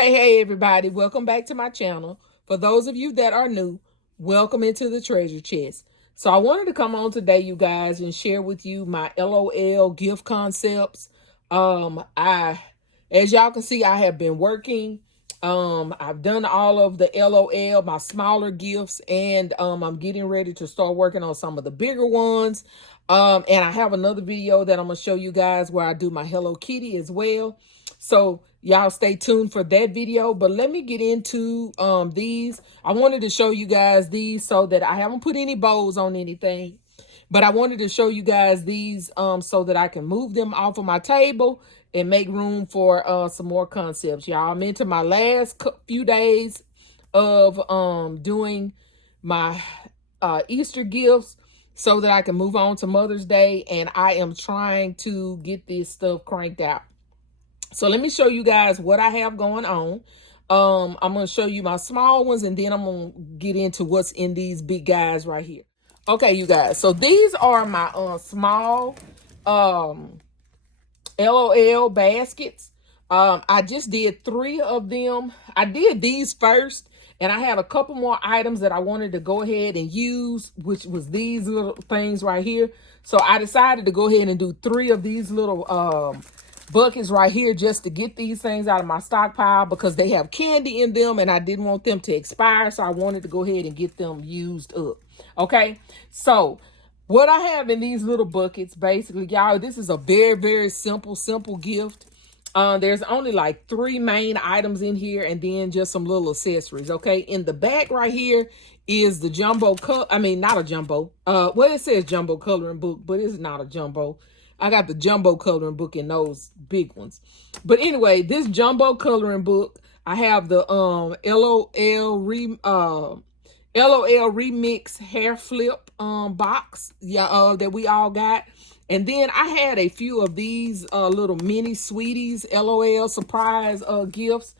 Hey everybody, welcome back to my channel. For those of you that are new, welcome into the treasure chest. So I wanted to come on today, you guys, and share with you my LOL gift concepts. As y'all can see, I have been working. I've done all of the LOL, my smaller gifts, and I'm getting ready to start working on some of the bigger ones. And I have another video that I'm gonna show you guys where I do my Hello Kitty as well. So y'all stay tuned for that video. But let me get into these. I wanted to show you guys these so that I haven't put any bows on anything. But I wanted to show you guys these so that I can move them off of my table and make room for some more concepts. Y'all, I'm into my last few days of doing my Easter gifts so that I can move on to Mother's Day. And I am trying to get this stuff cranked out. So let me show you guys what I have going on. I'm going to show you my small ones, and then I'm going to get into what's in these big guys right here. Okay, you guys. So these are my small LOL baskets. I just did 3 of them. I did these first, and I had a couple more items that I wanted to go ahead and use, which was these little things right here. So I decided to go ahead and do 3 of these little buckets right here just to get these things out of my stockpile because they have candy in them and I didn't want them to expire. So I wanted to go ahead and get them used up. Okay, so what I have in these little buckets, basically, y'all, this is a very, very simple gift. There's only like 3 main items in here and then just some little accessories. Okay, in the back right here is the jumbo not a jumbo. Well, it says jumbo coloring book, but it's not a jumbo. I got the jumbo coloring book in those big ones. But anyway, this jumbo coloring book, I have the LOL Remix hair flip box that we all got. And then I had a few of these little mini sweeties LOL surprise gifts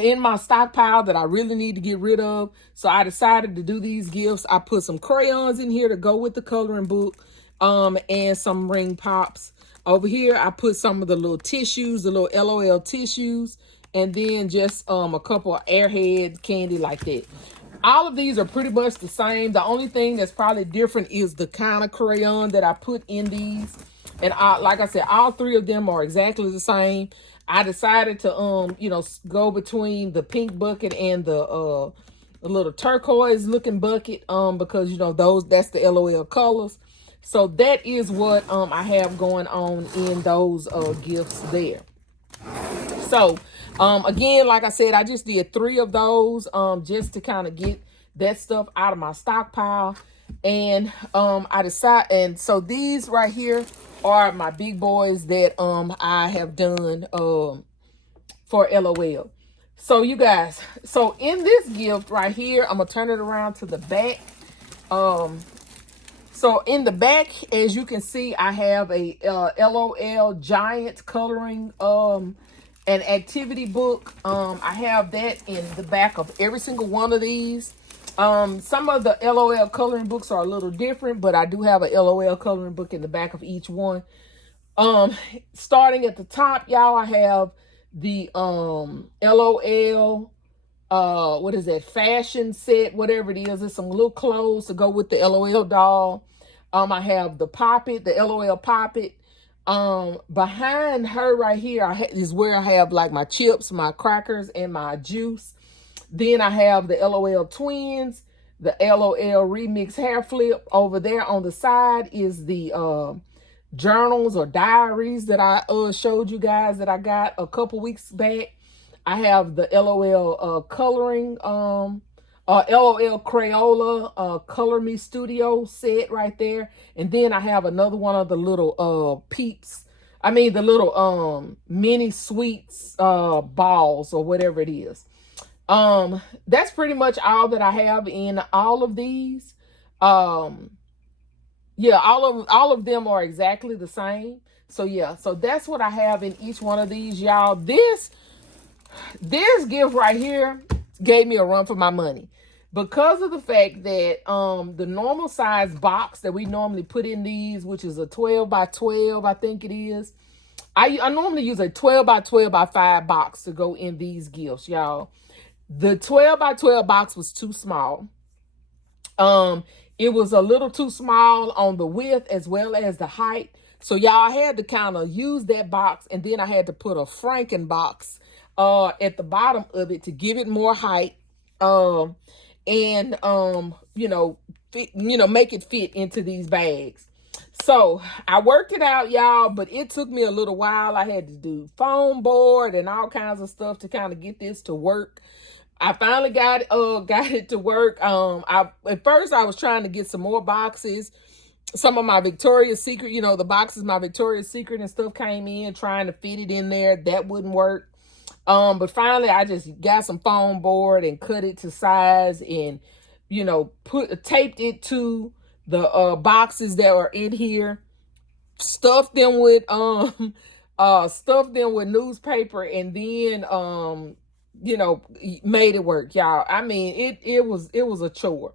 in my stockpile that I really need to get rid of. So I decided to do these gifts. I put some crayons in here to go with the coloring book and some ring pops. Over here, I put some of the little tissues, the little LOL tissues, and then just a couple of Airhead candy like that. All of these are pretty much the same. The only thing that's probably different is the kind of crayon that I put in these. And like I said, all 3 of them are exactly the same. I decided to, go between the pink bucket and the little turquoise looking bucket because, that's the LOL colors. So that is what I have going on in those gifts there. So, again, like I said, I just did 3 of those just to kind of get that stuff out of my stockpile. And so these right here are my big boys that I have done for LOL. So you guys, so in this gift right here, I'm gonna turn it around to the back. So in the back, as you can see, I have a LOL giant coloring an activity book. I have that in the back of every single one of these. Some of the LOL coloring books are a little different, but I do have a LOL coloring book in the back of each one. Starting at the top, y'all, I have the LOL what is that, fashion set, whatever it is. It's some little clothes to go with the LOL doll. I have the Poppet, the LOL Poppet. Behind her right here is where I have like my chips, my crackers, and my juice. Then I have the LOL Twins, the LOL Remix hair flip. Over there on the side is the journals or diaries that I showed you guys that I got a couple weeks back. I have the LOL coloring, LOL Crayola Color Me Studio set right there. And then I have another one of the little the little mini sweets balls or whatever it is. That's pretty much all that I have in all of these. Yeah, all of them are exactly the same. So yeah, so that's what I have in each one of these, y'all. This gift right here gave me a run for my money because of the fact that the normal size box that we normally put in these, which is a 12 by 12, I think it is, I normally use a 12 by 12 by 5 box to go in these gifts, y'all. The 12 by 12 box was too small. Um, it was a little too small on the width as well as the height. So y'all had to kind of use that box, and then I had to put a Franken box at the bottom of it to give it more height. And make it fit into these bags. So I worked it out, y'all, but it took me a little while. I had to do foam board and all kinds of stuff to kind of get this to work. I finally got it to work. At first I was trying to get some more boxes. Some of my Victoria's Secret, the boxes my Victoria's Secret and stuff came in, trying to fit it in there. That wouldn't work. But finally I just got some foam board and cut it to size and, taped it to the boxes that were in here, stuffed them with newspaper, and then made it work, y'all. I mean, it was a chore.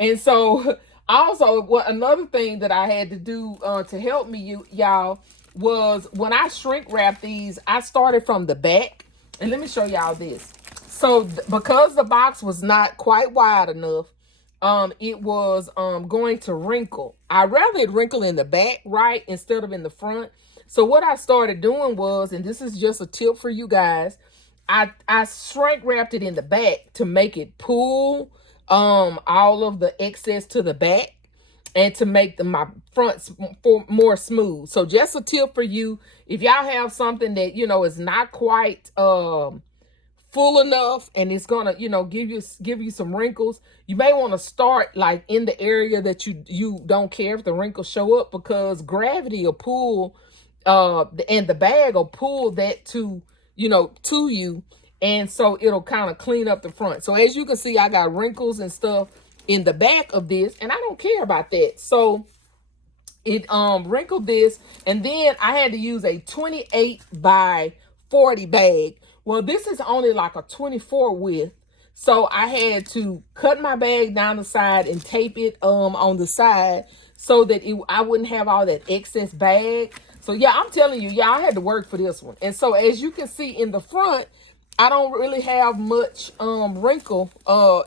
And so also another thing that I had to do to help me, y'all, was when I shrink wrap these, I started from the back. And let me show y'all this. So because the box was not quite wide enough, it was going to wrinkle. I'd rather it wrinkle in the back, right, instead of in the front. So what I started doing was, and this is just a tip for you guys, I shrink wrapped it in the back to make it pull all of the excess to the back and to make my fronts more smooth. So just a tip for you, if y'all have something that is not quite full enough and it's gonna give you some wrinkles, you may want to start like in the area that you don't care if the wrinkles show up, because gravity will pull and the bag will pull that to you, and so it'll kind of clean up the front. So as you can see, I got wrinkles and stuff in the back of this, and I don't care about that. So it wrinkled this, and then I had to use a 28 by 40 bag. Well, this is only like a 24 width. So I had to cut my bag down the side and tape it on the side so that I wouldn't have all that excess bag. So yeah, I'm telling you, I had to work for this one. And so as you can see in the front, I don't really have much wrinkle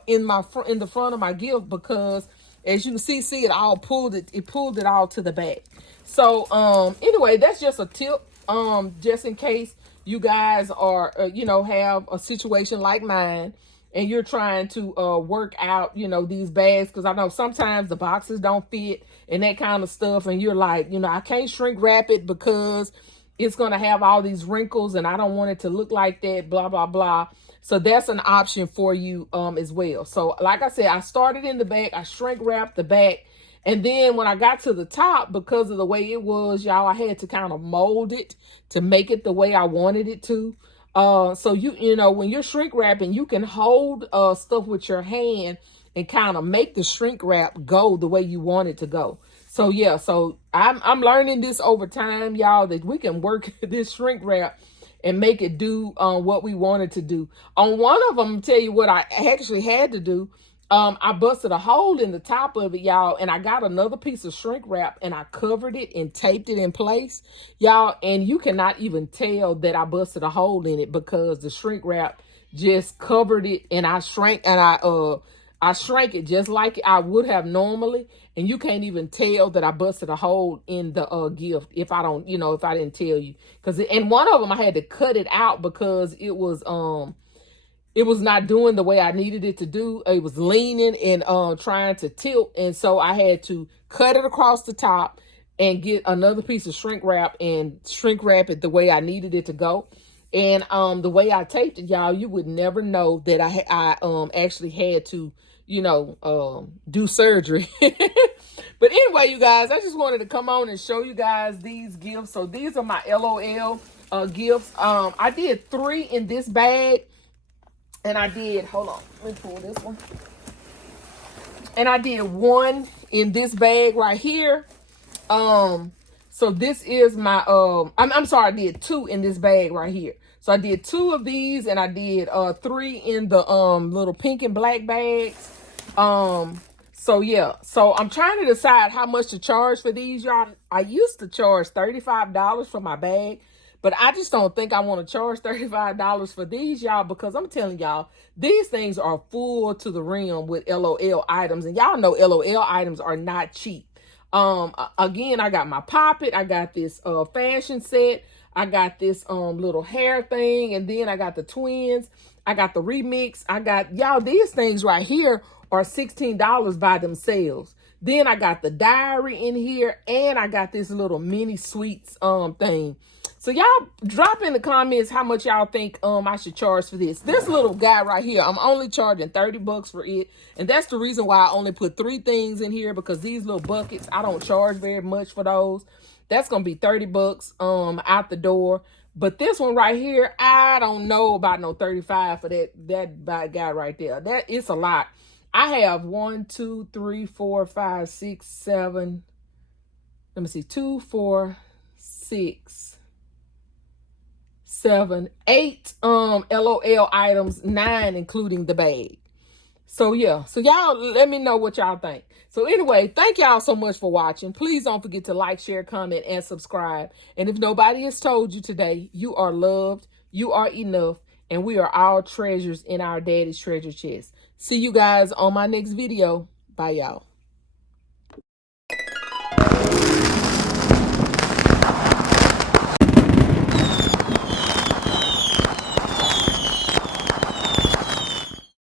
in the front of my gift, because as you can see it all pulled it all to the back. So anyway, that's just a tip, just in case you guys are have a situation like mine and you're trying to work out these bags, because I know sometimes the boxes don't fit and that kind of stuff, and you're like, I can't shrink wrap it because it's going to have all these wrinkles and I don't want it to look like that, blah blah blah. So that's an option for you as well. So like I said, I started in the back, I shrink wrapped the back, and then when I got to the top, because of the way it was, y'all, I had to kind of mold it to make it the way I wanted it to. So when you're shrink wrapping, you can hold stuff with your hand and kind of make the shrink wrap go the way you want it to go. So yeah, so I'm learning this over time, y'all, that we can work this shrink wrap and make it do what we wanted to do. On one of them, I'll tell you what I actually had to do. I busted a hole in the top of it, y'all, and I got another piece of shrink wrap and I covered it and taped it in place, y'all, and you cannot even tell that I busted a hole in it because the shrink wrap just covered it, and I shrank it just like I would have normally, and you can't even tell that I busted a hole in the gift if I don't, if I didn't tell you. And one of them I had to cut it out because it was not doing the way I needed it to do. It was leaning and trying to tilt, and so I had to cut it across the top and get another piece of shrink wrap and shrink wrap it the way I needed it to go. And the way I taped it, y'all, you would never know that I actually had to do surgery. But anyway, you guys, I just wanted to come on and show you guys these gifts. So these are my LOL gifts. I did 3 in this bag, and I did, hold on, let me pull this one. And I did 1 in this bag right here. So this is my I'm sorry, I did 2 in this bag right here. So I did 2 of these, and I did 3 in the little pink and black bags. So yeah, so I'm trying to decide how much to charge for these, y'all. I used to charge $35 for my bag, But I just don't think I want to charge $35 for these, y'all, because I'm telling y'all, these things are full to the rim with LOL items. And y'all know LOL items are not cheap. Again, I got my poppet, I got this fashion set, I got this little hair thing, and then I got the twins, I got the remix, I got, y'all, these things right here are $16 by themselves. Then I got the diary in here, and I got this little mini sweets thing. So y'all drop in the comments how much y'all think I should charge for this. This little guy right here, I'm only charging $30 for it. And that's the reason why I only put 3 things in here, because these little buckets, I don't charge very much for those. That's gonna be $30 out the door. But this one right here, I don't know about no 35 for that guy right there. That it's a lot. I have 1, 2, 3, 4, 5, 6, 7. Let me see, 2, 4, 6, 7, 8 LOL items, 9 including the bag. So yeah, so y'all let me know what y'all think. So anyway, thank y'all so much for watching. Please don't forget to like, share, comment, and subscribe. And if nobody has told you today, you are loved, you are enough, and we are all treasures in our daddy's treasure chest. See you guys on my next video. Bye, y'all.